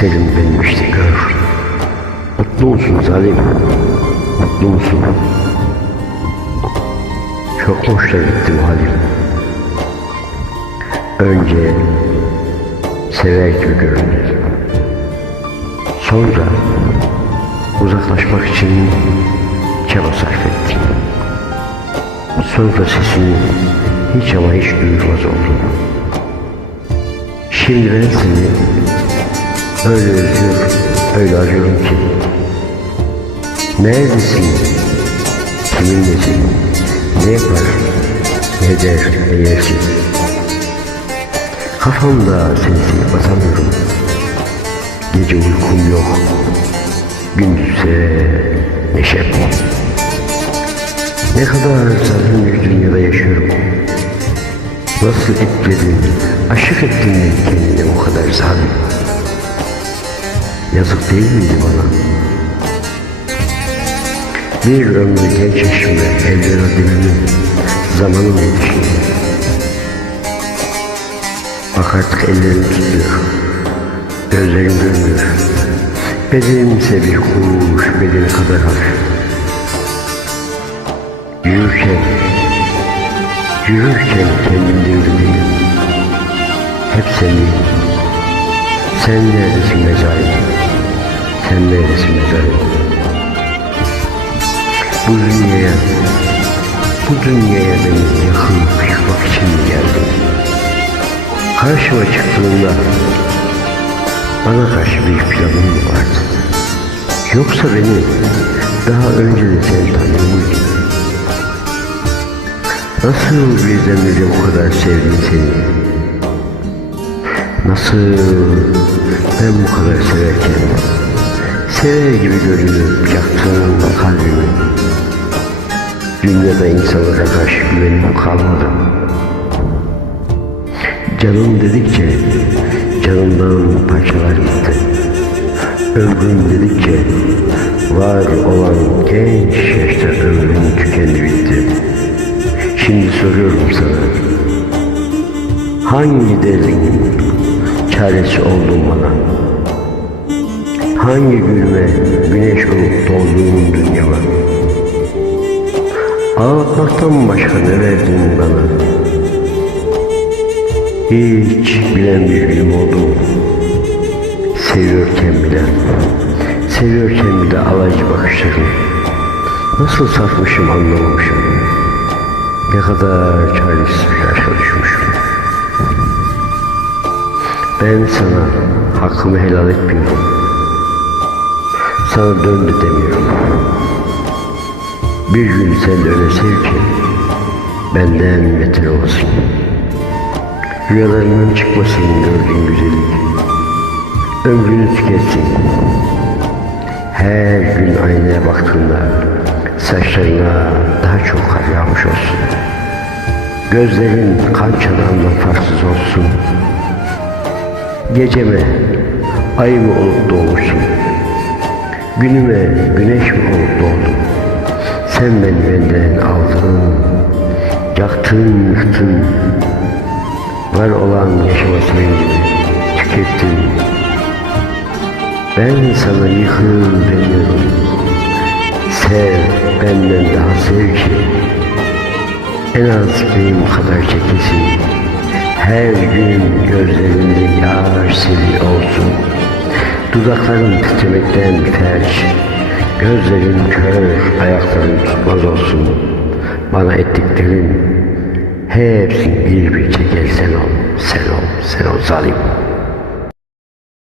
Selim benim işte gör. Mutlu musun zalim? Mutlu musun? Çok hoşla gitti bu halim. Önce sever gibi göründü. Sonra uzaklaşmak için çaba sarf ettim. Sonra sesini hiç ama hiç duyulmaz oldu. Şimdi ben seni öyle özlüyorum, öyle arıyorum ki. Neredesin? Kiminlesin? Ne yapar? Ne der? Ne yersin? Kafamda sensiz basamıyorum. Gece uykum yok. Gündüzse neşem. Ne kadar zalim bir dünyada yaşıyorum. Nasıl etledin, aşık ettin beni kendine o kadar zalim. Yazık değil miydi bana? Bir ömrü genç yaşımda ödülümün zamanım yetişti. Bak artık ellerim tutuyor. Gözlerim görmüyor. Bedenimse bir kuş bedeni kadar hafif. Yürürken, yürürken kendimde yürüdüm. Hep seni, sen neredesin mezalim? Sen neredesin mezalim? Bu dünyaya, bu dünyaya beni yakıp yıkmak için mi geldin? Karşıma çıktığında bana karşı bir planın mı vardı? Yoksa beni daha önce de sen tanıyor muydun? Nasıl birdenbire bu kadar sevdim seni? Nasıl ben bu kadar severken sever gibi görünüp yaktığın kalbimi dünyada insanlara karşı güvenim kalmadı. Canım dedikçe canımdan parçalar gitti. Ömrüm dedikçe var olan genç yaşta ömrüm tükendi bitti. Şimdi soruyorum sana. Hangi derdin çaresi oldun bana? Hangi gülme güneş olup doğduğun dünyama? Ağlatmaktan başka ne verdin bana? Hiç bilen bir gülüm oldu mu? Seviyorken bile, seviyorken bile alaycı bakışlarım. Nasıl sarmışım anlamamışım. Ne kadar çaresiz bir aşka düşmüşüm. Ben sana hakkımı helal etmiyorum. Sana dön de demiyorum. Bir gün sen öyle sev ki benden beter olsun. Rüyalarından çıkmasın gördüğün güzellik. Ömrünü tüketsin. Her gün aynaya baktığında saçlarına daha çok kar yağmış olsun. Gözlerin kan çanağından farksız olsun. Geceme ay mı olup doğmuşsun? Günüme güneş mi olup? Sen beni benden aldın, yaktın, yıktın. Var olan yaşamasının gibi tükettin. Ben sana yıkıl demiyorum. Sev, benden daha sev ki. En az benim kadar çekilsin. Her gün gözlerinde yağar seli olsun. Dudakların titremekten felç. Gözlerin kör, ayakların tutmaz olsun. Bana ettiklerin hepsini bir bir çeker sen ol, sen ol, sen ol zalim.